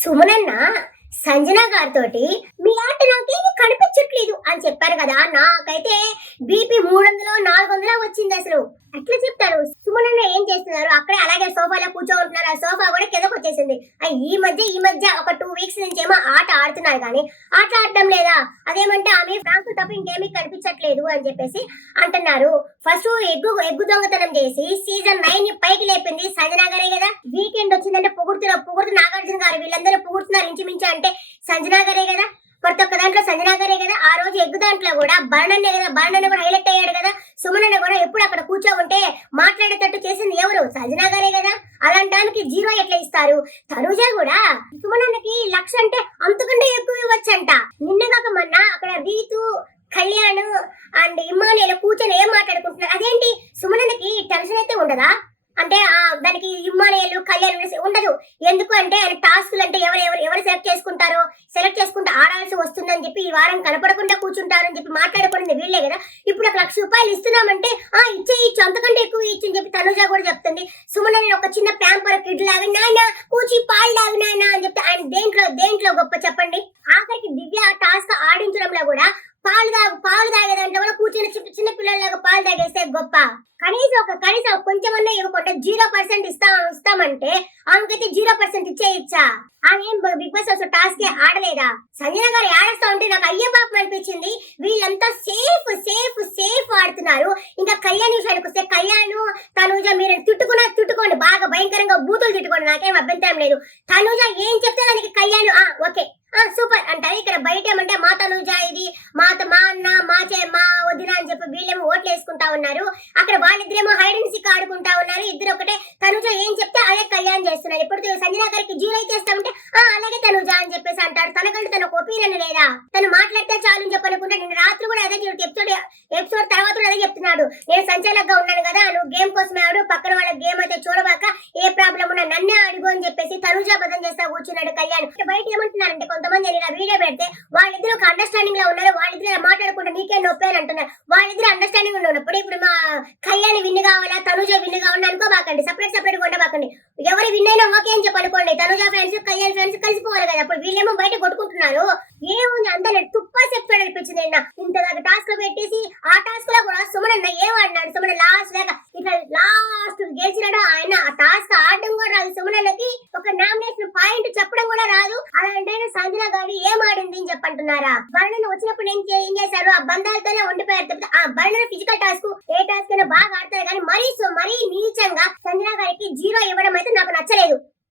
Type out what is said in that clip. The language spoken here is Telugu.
సుమనన్న సంజన గారితోటి మీ ఆట నాకేమి కనిపించట్లేదు అని చెప్పారు కదా. నాకైతే బీపీ 300 400 వచ్చింది అసలు. ఎట్లా చెప్తారు? సుమనన్న ఏం చేస్తున్నారు అక్కడే అలాగే సోఫాలో కూర్చోంటున్నారు. ఆ సోఫా కూడా కిందకు వచ్చేసింది. ఈ మధ్య ఒక 2 వీక్స్ నుంచి ఏమో ఆట ఆడుతున్నారు కానీ ఆట ఆడడం లేదా. అదేమంటే ఆమె ఫ్రాంక్ తప్ప ఇంకేమీ కనిపించట్లేదు అని చెప్పేసి అంటున్నారు. ఫస్ట్ ఎగ్గు దొంగతనం చేసి సీజన్ 9 పైకి లేపింది సంజన గారే కదా. వీకెండ్ వచ్చిందంటే పొగుడుతు నాగార్జున గారు వీళ్ళందరూ పొగుడుతున్నారు ఇంచుమించు అంటే సంజన గారే కదా. ప్రతి ఒక్క దాంట్లో సంజన గారే కదా. ఆ రోజు ఎగ్గు దాంట్లో కూడా బర్ణన్నే కదా. బర్ణన్ కూడా హైలైట్ అయ్యాడు కదా. సుమనన్న కూడా ఎప్పుడు అక్కడ కూర్చోకుంటే మాట్లాడేటట్టు చేసింది ఎవరు? సంజన గారే కదా. అలాంటానికి 0 ఎట్లా ఇస్తారు? తనుజ కూడా సుమనన్నకి 1,00,000 అంటే అంతకంటే ఎక్కువ ఇవ్వచ్చంట. నిన్నగాక మొన్న అక్కడ రీతు కళ్యాణ్ అండ్ ఇమ్మానుయేల్ కూర్చొని ఏం మాట్లాడుకుంటున్నారు. అదేంటి సుమనన్నకి టెన్షన్ అయితే ఉండదా? అంటే దానికి ఇమ్మానుయేల్ కళ్యాణ్ ఉండదు. ఎందుకు అంటే ఆయన టాస్క్లు అంటే ఎవరు సెలెక్ట్ చేసుకుంటే ఆడాల్సి వస్తుందని చెప్పి ఈ వారం కనపడకుండా కూర్చుంటారని చెప్పి మాట్లాడుకునేది వీళ్ళే కదా. ఇప్పుడు ఒక 1,00,000 రూపాయలు ఇస్తున్నామంటే ఇచ్చు అంతకంటే ఎక్కువ ఇచ్చు అని చెప్పి తనుజ కూడా చెప్తుంది. సుమనన్న ఒక చిన్న ప్యాంపర్ కిడ్ లాగా నాన్న కూచి పాలు లాగు నాన్న అని చెప్తే ఆయన దేంట్లో గొప్ప చెప్పండి. ఆఖరికి దివ్య టాస్క్ ఆడించడంలో కూడా పాలు తాగేదంటే కూడా కూర్చొని చిన్న పిల్లల్లాగా పాలు తాగేస్తే గొప్ప. కనీసం కొంచెమన్నా ఇవ్వకుండా 0% ఇస్తామంటే ఆమెకైతే 0% ఇచ్చేయచ్చా? ఆమె బిగ్ బాస్ హౌస్ టాస్క్ ఆడలేదా? సంజన గారు ఆడేస్తా ఉంటే నాకు అయ్యే పాపం అనిపించింది. వీళ్ళంతా సేఫ్ ఆడుతున్నారు. ఇంకా కళ్యాణ్ విషయానికి వస్తే కళ్యాణ్ తనుజ మీరు తిట్టుకోండి బాగా భయంకరంగా బూతులు తిట్టుకోండి, నాకేం అభ్యంతరం లేదు. తనుజ ఏం చెప్తే దానికి కళ్యాణ్ ఓకే సూపర్ అంటారు. ఇక్కడ బయట ఏమంటే మా తనుజ ఇది మా అన్న మా వదిన అని చెప్పి వీళ్ళేమో ఓట్లు వేసుకుంటా ఉన్నారు. అక్కడ వాళ్ళిద్దరేమో హైడ్ అండ్ సీక్ ఆడుకుంటా ఉన్నారు. ఇద్దరు ఒకటే. తనుజ ఏం చెప్తే అదే కళ్యాణ్ చేస్తున్నారు. ఇప్పుడు సంజన గారికి 0 ఇచ్చేస్తా ఉంటే అలాగే తనుజ అని చెప్పేసి అంటారు. తనకంటే తన ఒపీనియన్ లేదా? తను మాట్లాడితే చాలు అని చెప్పనుకుంటే నేను రాత్రి కూడా అదే ఎపిసోడ్ తర్వాత కూడా అదే చెప్తున్నాడు. నేను సంచాలకుగా ఉన్నాను కదా, నువ్వు గేమ్ కోసమే ఆడు, పక్కన వాళ్ళ గేమ్ అయితే చూడబాక, ఏ ప్రాబ్లం ఉన్నా నన్నే అడుగు అని చెప్పేసి తనుజ బదం చేస్తా కూర్చున్నాడు కళ్యాణ్. బయట ఏమంటున్నారంటే కొంతమంది ఇలా వీడియో పెడితే వాళ్ళిద్దరు ఒక అండర్స్టాండింగ్ లో ఉన్నారు, వాళ్ళిద్దరు మాట్లాడుకుంటే నీకే నొప్పి అని అంటున్నారు. వాళ్ళిద్దరు అండర్స్టాండింగ్ ఉన్నప్పుడు ఇప్పుడు మా కళ్యాణ్ విన్ కావాలా తనుజ విన్ కావాలని అనుకోబాకండి. సపరేట్ గా ఉండబాకండి. ఎవరు విన్ అయినా ఓకే అని చెప్పి అనుకోండి. తనుజ ఫ్రెండ్స్ కళ్యాణ్ ఫ్రెండ్స్ కలిసిపోవాలి కదా. అప్పుడు వీళ్ళేమో బయట కొట్టుకుంటున్నారు. ఏముంది అందరూ తుప్పా చెప్తాడు అనిపించింది. ఇంత టాస్క్ లో పెట్టేసి ఆ టాస్క్ లో కూడా సుమనన్న ఏమన్నాడు? సుమన లాస్ట్ గెలిచినాడు. ఆయన ఆ టాస్క్ ఆడడం కూడా రాదు సుమనన్నకి. ఒక నామినేషన్ పాయింట్ చెప్పడం కూడా రాదు. అలాంటి సంజన గారి ఏం ఆడింది అని చెప్పంటున్నారా? బర్ణన్ వచ్చినప్పుడు ఏం చేశారు? ఆ బంధాలతోనే ఉండిపోయారు తప్పితే ఆ బర్ణన్ ఫిజికల్ టాస్క్ ఏ టాస్క్ అయినా బాగా ఆడతారు కానీ మరీ నీచంగా సంజన గారికి 0 ఇవ్వడం అయితే నాకు నచ్చలేదు.